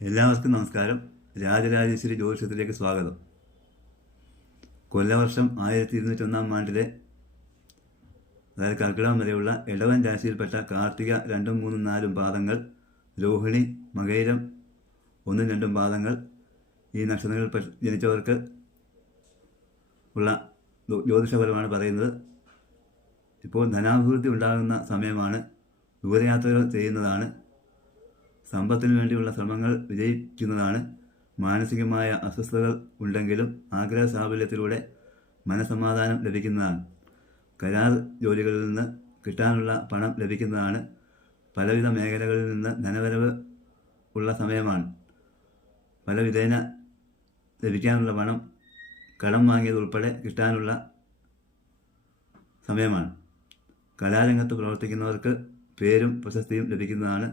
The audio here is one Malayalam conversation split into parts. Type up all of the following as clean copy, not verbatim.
എല്ലാവർക്കും നമസ്കാരം. രാജരാജേശ്വരി ജ്യോതിഷത്തിലേക്ക് സ്വാഗതം. കൊല്ലവർഷം 1201 ആണ്ടിലെ, അതായത് കർക്കിടകം വരെയുള്ള ഇടവൻ രാശിയിൽപ്പെട്ട കാർത്തിക 2, 3, 4 പാദങ്ങൾ, രോഹിണി, മകയിരം 1, 2 പാദങ്ങൾ, ഈ നക്ഷത്രങ്ങളിൽ ജനിച്ചവർക്ക് ഉള്ള ജ്യോതിഷപരമാണ് പറയുന്നത്. ഇപ്പോൾ ധനാഭിവൃദ്ധി ഉണ്ടാകുന്ന സമയമാണ്. ദൂരയാത്രകൾ ചെയ്യുന്നതാണ്. സമ്പത്തിനു വേണ്ടിയുള്ള ശ്രമങ്ങൾ വിജയിക്കുന്നതാണ്. മാനസികമായ അസ്വസ്ഥതകൾ ഉണ്ടെങ്കിലും ആഗ്രഹ സാഫല്യത്തിലൂടെ മനസമാധാനം ലഭിക്കുന്നതാണ്. കരാർ ജോലികളിൽ നിന്ന് കിട്ടാനുള്ള പണം ലഭിക്കുന്നതാണ്. പലവിധ മേഖലകളിൽ നിന്ന് ധനവരവ് ഉള്ള സമയമാണ്. പല വിധേന ലഭിക്കാനുള്ള പണം, കടം വാങ്ങിയതുൾപ്പെടെ കിട്ടാനുള്ള സമയമാണ്. കലാരംഗത്ത് പ്രവർത്തിക്കുന്നവർക്ക് പേരും പ്രശസ്തിയും ലഭിക്കുന്നതാണ്.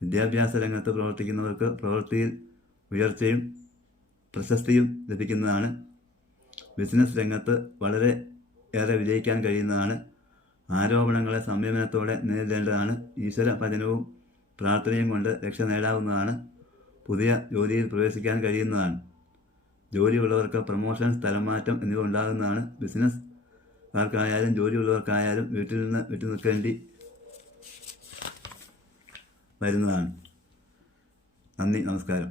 വിദ്യാഭ്യാസ രംഗത്ത് പ്രവർത്തിക്കുന്നവർക്ക് പ്രവൃത്തിയിൽ ഉയർച്ചയും പ്രശസ്തിയും ലഭിക്കുന്നതാണ്. ബിസിനസ് രംഗത്ത് വളരെ ഏറെ വിജയിക്കാൻ കഴിയുന്നതാണ്. ആരോപണങ്ങളെ സംയമനത്തോടെ നേരിടേണ്ടതാണ്. ഈശ്വര ഭജനവും പ്രാർത്ഥനയും കൊണ്ട് രക്ഷ നേടാവുന്നതാണ്. പുതിയ ജോലിയിൽ പ്രവേശിക്കാൻ കഴിയുന്നതാണ്. ജോലിയുള്ളവർക്ക് പ്രമോഷൻ, സ്ഥലമാറ്റം എന്നിവ ഉണ്ടാകുന്നതാണ്. ബിസിനസ്സുകാർക്കായാലും ജോലിയുള്ളവർക്കായാലും വീട്ടിൽ നിന്ന് വിട്ടു നിൽക്കേണ്ടി വരുന്നതാണ്. നന്ദി, നമസ്കാരം.